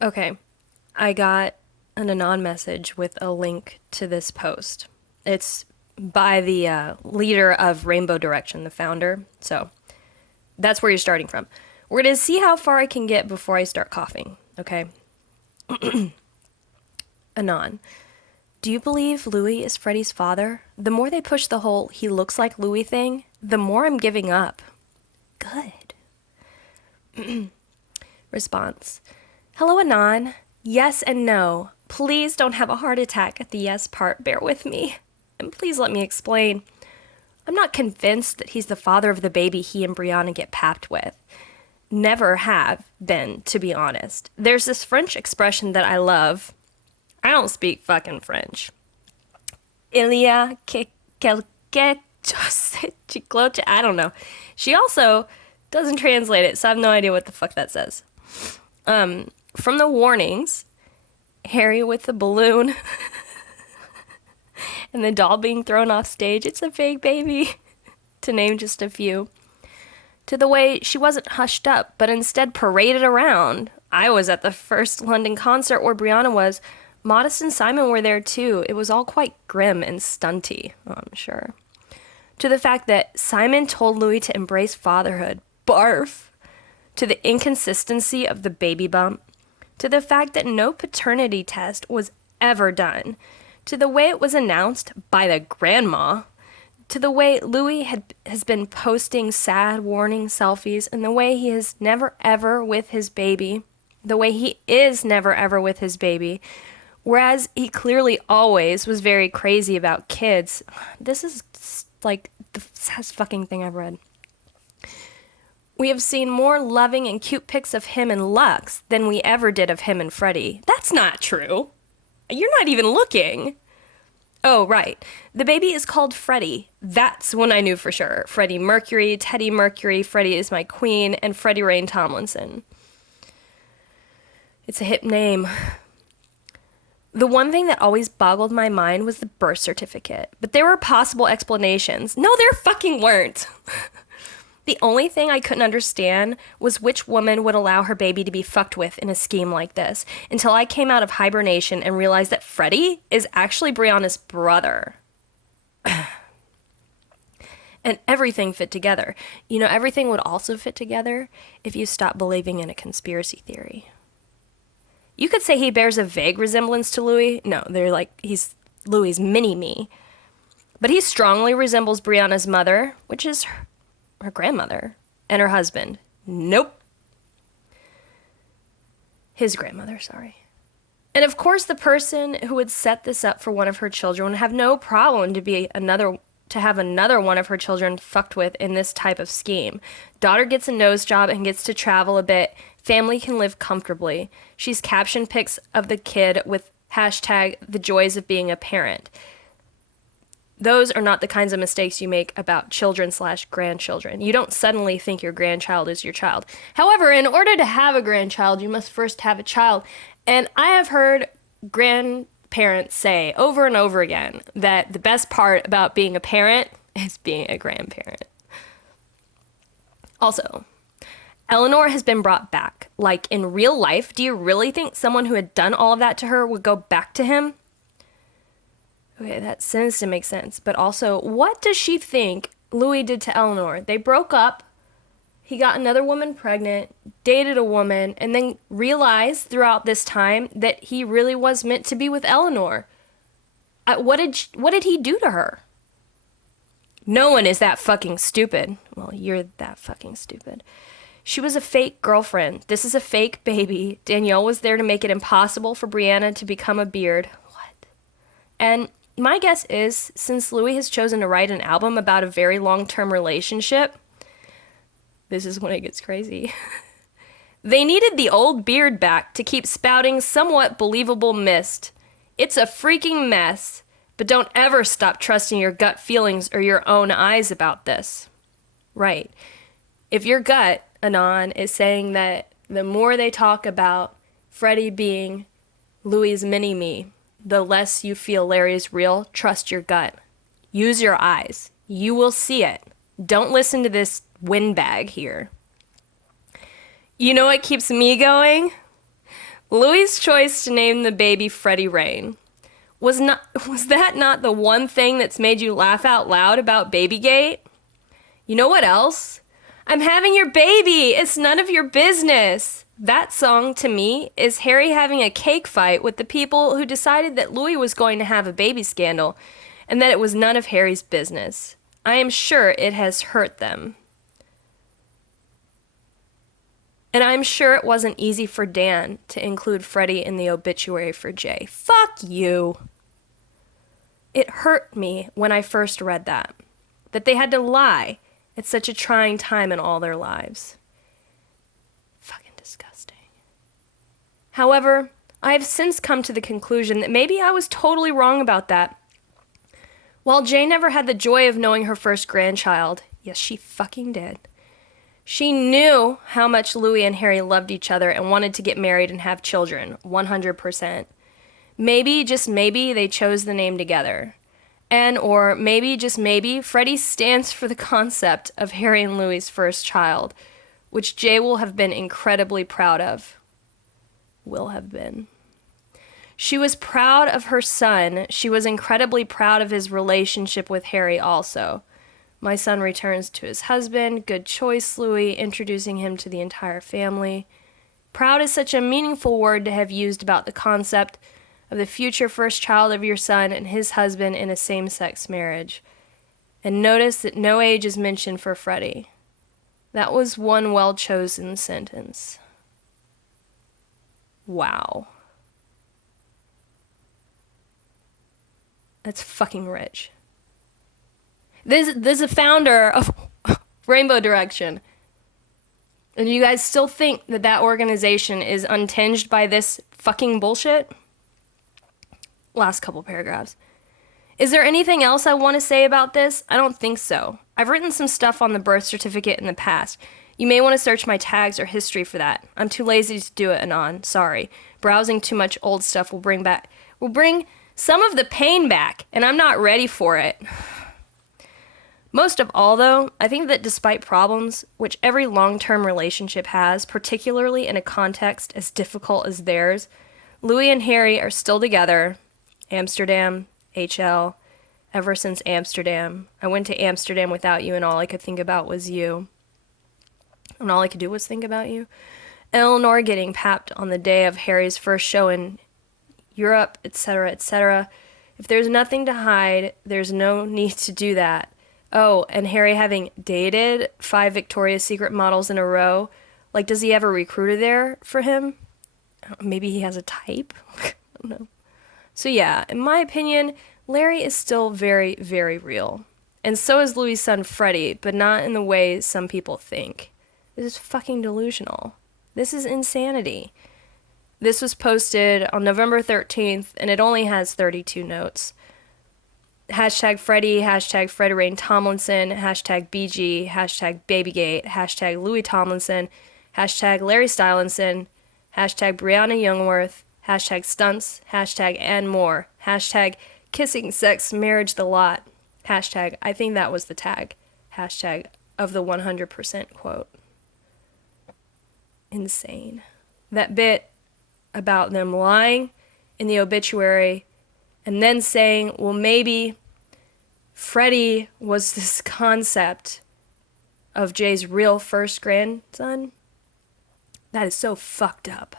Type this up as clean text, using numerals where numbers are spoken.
Okay, I got an anon message with a link to this post. It's by the leader of Rainbow Direction, the founder. So that's where you're starting from. We're going to see how far I can get before I start coughing, okay? Anon. Do you believe Louis is Freddie's father? The more they push the whole he looks like Louis thing, the more I'm giving up. Good. Response. Hello, Anon. Yes and no. Please don't have a heart attack at the yes part. Bear with me. And please let me explain. I'm not convinced that he's the father of the baby he and Brianna get papped with. Never have been, to be honest. There's this French expression that I love. I don't speak fucking French. Il y a quelque chose chicloche. I don't know. She also doesn't translate it, so I have no idea what the fuck that says. From the warnings, Harry with the balloon and the doll being thrown off stage, it's a fake baby, to name just a few, to the way she wasn't hushed up, but instead paraded around. I was at the first London concert where Brianna was. Modest and Simon were there too. It was all quite grim and stunty, I'm sure. To the fact that Simon told Louis to embrace fatherhood. Barf. To the inconsistency of the baby bump. To the fact that no paternity test was ever done. To the way it was announced by the grandma. To the way Louis has been posting sad warning selfies, and the way he is never ever with his baby. The way he is never ever with his baby. Whereas he clearly always was very crazy about kids. This is like the saddest fucking thing I've read. We have seen more loving and cute pics of him and Lux than we ever did of him and Freddie. That's not true. You're not even looking. Oh, right. The baby is called Freddie. That's when I knew for sure. Freddie Mercury, Teddy Mercury, Freddie is my queen, and Freddie Rain Tomlinson. It's a hip name. The one thing that always boggled my mind was the birth certificate. But there were possible explanations. No, there fucking weren't. The only thing I couldn't understand was which woman would allow her baby to be fucked with in a scheme like this, until I came out of hibernation and realized that Freddie is actually Brianna's brother. And everything fit together. You know, everything would also fit together if you stopped believing in a conspiracy theory. You could say he bears a vague resemblance to Louis. No, they're like, he's Louis's mini-me. But he strongly resembles Brianna's mother, which is her grandmother, and her husband. Nope. His grandmother, sorry. And of course, the person who would set this up for one of her children would have no problem to have another one of her children fucked with in this type of scheme. Daughter gets a nose job and gets to travel a bit. Family can live comfortably. She's captioned pics of the kid with hashtag the joys of being a parent. Those are not the kinds of mistakes you make about children/grandchildren. You don't suddenly think your grandchild is your child. However, in order to have a grandchild, you must first have a child. And I have heard grandparents say over and over again that the best part about being a parent is being a grandparent. Also, Eleanor has been brought back. Like, in real life, do you really think someone who had done all of that to her would go back to him? Okay, that sentence didn't make sense. But also, what does she think Louis did to Eleanor? They broke up. He got another woman pregnant, dated a woman, and then realized throughout this time that he really was meant to be with Eleanor. What did he do to her? No one is that fucking stupid. Well, you're that fucking stupid. She was a fake girlfriend. This is a fake baby. Danielle was there to make it impossible for Brianna to become a beard. What? And my guess is, since Louis has chosen to write an album about a very long-term relationship, this is when it gets crazy. They needed the old beard back to keep spouting somewhat believable mist. It's a freaking mess, but don't ever stop trusting your gut feelings or your own eyes about this. Right. If your gut, Anon, is saying that the more they talk about Freddie being Louis' mini-me, the less you feel Larry is real, trust your gut. Use your eyes. You will see it. Don't listen to this windbag here. You know what keeps me going? Louis' choice to name the baby Freddie Rain. Was that not the one thing that's made you laugh out loud about Babygate? You know what else? I'm having your baby. It's none of your business. That song, to me, is Harry having a cake fight with the people who decided that Louis was going to have a baby scandal and that it was none of Harry's business. I am sure it has hurt them. And I'm sure it wasn't easy for Dan to include Freddie in the obituary for Jay. Fuck you. It hurt me when I first read that they had to lie at such a trying time in all their lives. Fucking disgusting. However, I have since come to the conclusion that maybe I was totally wrong about that. While Jay never had the joy of knowing her first grandchild, yes, she fucking did, she knew how much Louis and Harry loved each other and wanted to get married and have children, 100%. Maybe, just maybe, they chose the name together. And, or maybe, just maybe, Freddie stands for the concept of Harry and Louis' first child, which Jay will have been incredibly proud of. Will have been. She was proud of her son. She was incredibly proud of his relationship with Harry also. My son returns to his husband. Good choice, Louis, introducing him to the entire family. Proud is such a meaningful word to have used about the concept of the future first child of your son and his husband in a same-sex marriage. And notice that no age is mentioned for Freddie. That was one well-chosen sentence. Wow. That's fucking rich. This is a founder of Rainbow Direction. And you guys still think that organization is untinged by this fucking bullshit? Last couple paragraphs. Is there anything else I want to say about this? I don't think so. I've written some stuff on the birth certificate in the past. You may want to search my tags or history for that. I'm too lazy to do it, Anon. Sorry. Browsing too much old stuff will bring some of the pain back, and I'm not ready for it. Most of all, though, I think that despite problems, which every long-term relationship has, particularly in a context as difficult as theirs, Louis and Harry are still together. Amsterdam, HL, ever since Amsterdam. I went to Amsterdam without you, and all I could think about was you. And all I could do was think about you. Eleanor getting papped on the day of Harry's first show in Europe, etc., etc. If there's nothing to hide, there's no need to do that. Oh, and Harry having dated 5 Victoria's Secret models in a row. Like, does he have a recruiter there for him? Maybe he has a type? I don't know. So yeah, in my opinion, Larry is still very, very real. And so is Louis' son Freddie, but not in the way some people think. This is fucking delusional. This is insanity. This was posted on November 13th, and it only has 32 notes. Hashtag Freddie, hashtag Freddie Rain Tomlinson, hashtag BG, hashtag Babygate, hashtag Louis Tomlinson, hashtag Larry Stylinson, hashtag Brianna Youngworth, hashtag stunts, hashtag and more, hashtag kissing sex marriage the lot, hashtag I think that was the tag, hashtag of the 100% quote. Insane. That bit about them lying in the obituary and then saying, well, maybe Freddie was this concept of Jay's real first grandson. That is so fucked up.